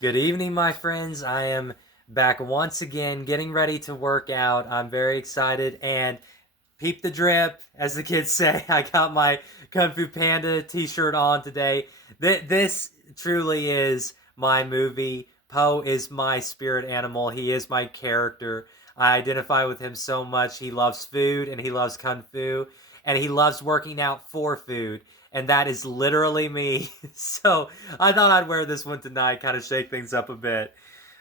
Good evening, my friends. I am back once again, getting ready to work out. I'm very excited and peep the drip, as the kids say. I got my Kung Fu Panda t-shirt on today. This truly is my movie. Poe is my spirit animal. He is my character. I identify with him so much. He loves food and he loves Kung Fu and he loves working out for food. And that is literally me. So I thought I'd wear this one tonight, kind of shake things up a bit.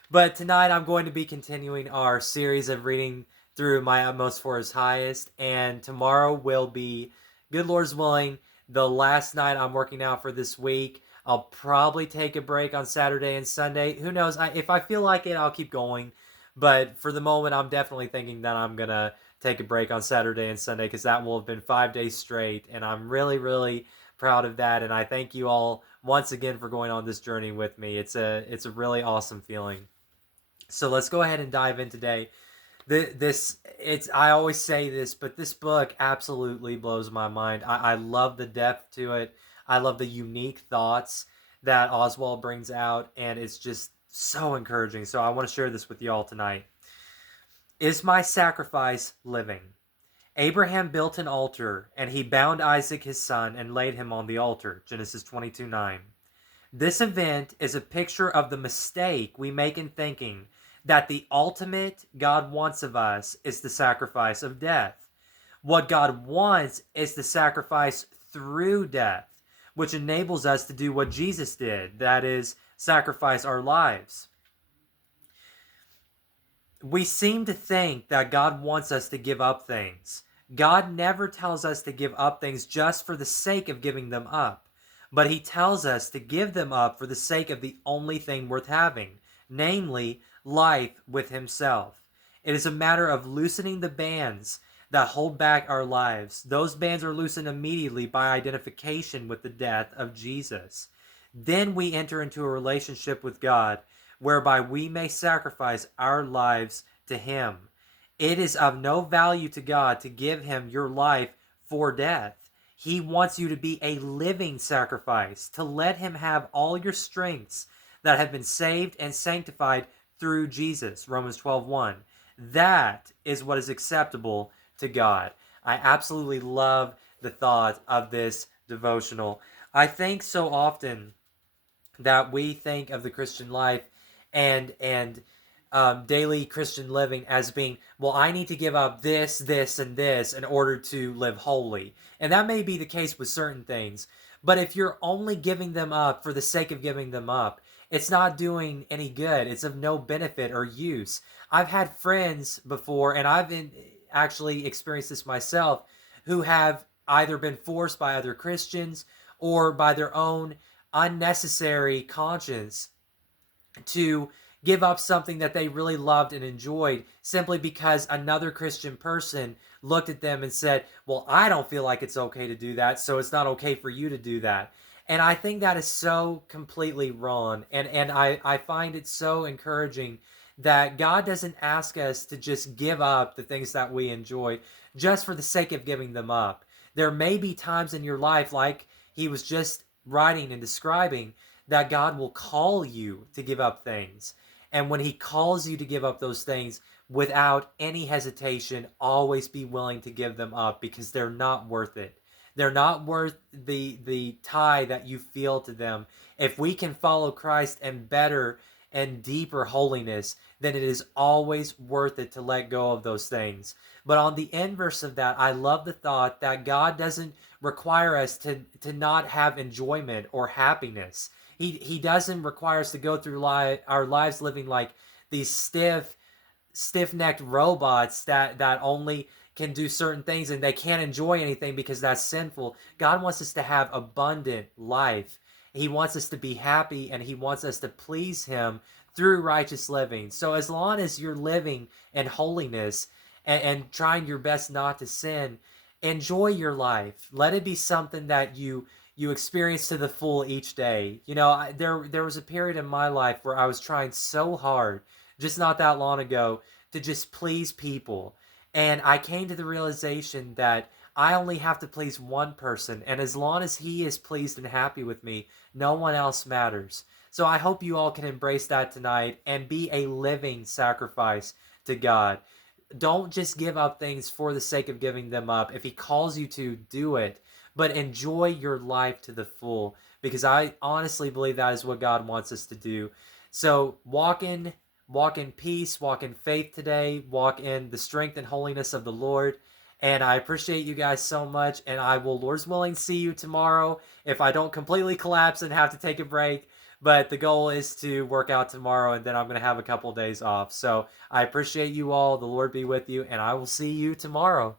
But tonight I'm going to be continuing our series of reading through My Utmost for His Highest. And tomorrow will be, good Lord's willing, the last night I'm working out for this week. I'll probably take a break on Saturday and Sunday. Who knows? If I feel like it, I'll keep going. But for the moment, I'm definitely thinking that I'm going to take a break on Saturday and Sunday because that will have been 5 days straight. And I'm really, really proud of that. And I thank you all once again for going on this journey with me. It's a really awesome feeling. So let's go ahead and dive in today. This it's I always say this, but this book absolutely blows my mind. I love the depth to it. I love the unique thoughts that Oswald brings out, and it's just so encouraging. So I want to share this with y'all tonight. Is my sacrifice living? Abraham built an altar, and he bound Isaac his son and laid him on the altar. Genesis 22:9. This event is a picture of the mistake we make in thinking that the ultimate God wants of us is the sacrifice of death. What God wants is the sacrifice through death, which enables us to do what Jesus did, that is, sacrifice our lives. We seem to think that God wants us to give up things. God never tells us to give up things just for the sake of giving them up, but He tells us to give them up for the sake of the only thing worth having, namely, life with Himself. It is a matter of loosening the bands that hold back our lives. Those bands are loosened immediately by identification with the death of Jesus. Then we enter into a relationship with God whereby we may sacrifice our lives to Him. It is of no value to God to give Him your life for death. He wants you to be a living sacrifice, to let Him have all your strengths that have been saved and sanctified through Jesus. Romans 12:1. That is what is acceptable to God. I absolutely love the thought of this devotional. I think so often that we think of the Christian life and daily Christian living as being, well, I need to give up this, this, and this in order to live holy. And that may be the case with certain things. But if you're only giving them up for the sake of giving them up, it's not doing any good. It's of no benefit or use. I've had friends before, and actually experienced this myself, who have either been forced by other Christians or by their own unnecessary conscience to give up something that they really loved and enjoyed simply because another Christian person looked at them and said, well, I don't feel like it's okay to do that, so it's not okay for you to do that. And I think that is so completely wrong. And I find it so encouraging that God doesn't ask us to just give up the things that we enjoy just for the sake of giving them up. There may be times in your life, like he was just writing and describing, that God will call you to give up things. And when He calls you to give up those things, without any hesitation, always be willing to give them up because they're not worth it. They're not worth the tie that you feel to them. If we can follow Christ in better and deeper holiness, then it is always worth it to let go of those things. But on the inverse of that, I love the thought that God doesn't require us to not have enjoyment or happiness. He doesn't require us to go through our lives living like these stiff-necked robots that only can do certain things and they can't enjoy anything because that's sinful. God wants us to have abundant life. He wants us to be happy and He wants us to please Him through righteous living. So as long as you're living in holiness and trying your best not to sin, enjoy your life. Let it be something that you experience to the full each day. There was a period in my life where I was trying so hard, just not that long ago, to just please people. And I came to the realization that I only have to please one person, and as long as he is pleased and happy with me, no one else matters. So I hope you all can embrace that tonight and be a living sacrifice to God. Don't just give up things for the sake of giving them up. If he calls you to, do it, but enjoy your life to the full, because I honestly believe that is what God wants us to do. So walk in peace, walk in faith today, walk in the strength and holiness of the Lord. And I appreciate you guys so much, and I will, Lord's willing, see you tomorrow if I don't completely collapse and have to take a break. But the goal is to work out tomorrow, and then I'm going to have a couple of days off. So I appreciate you all. The Lord be with you, and I will see you tomorrow.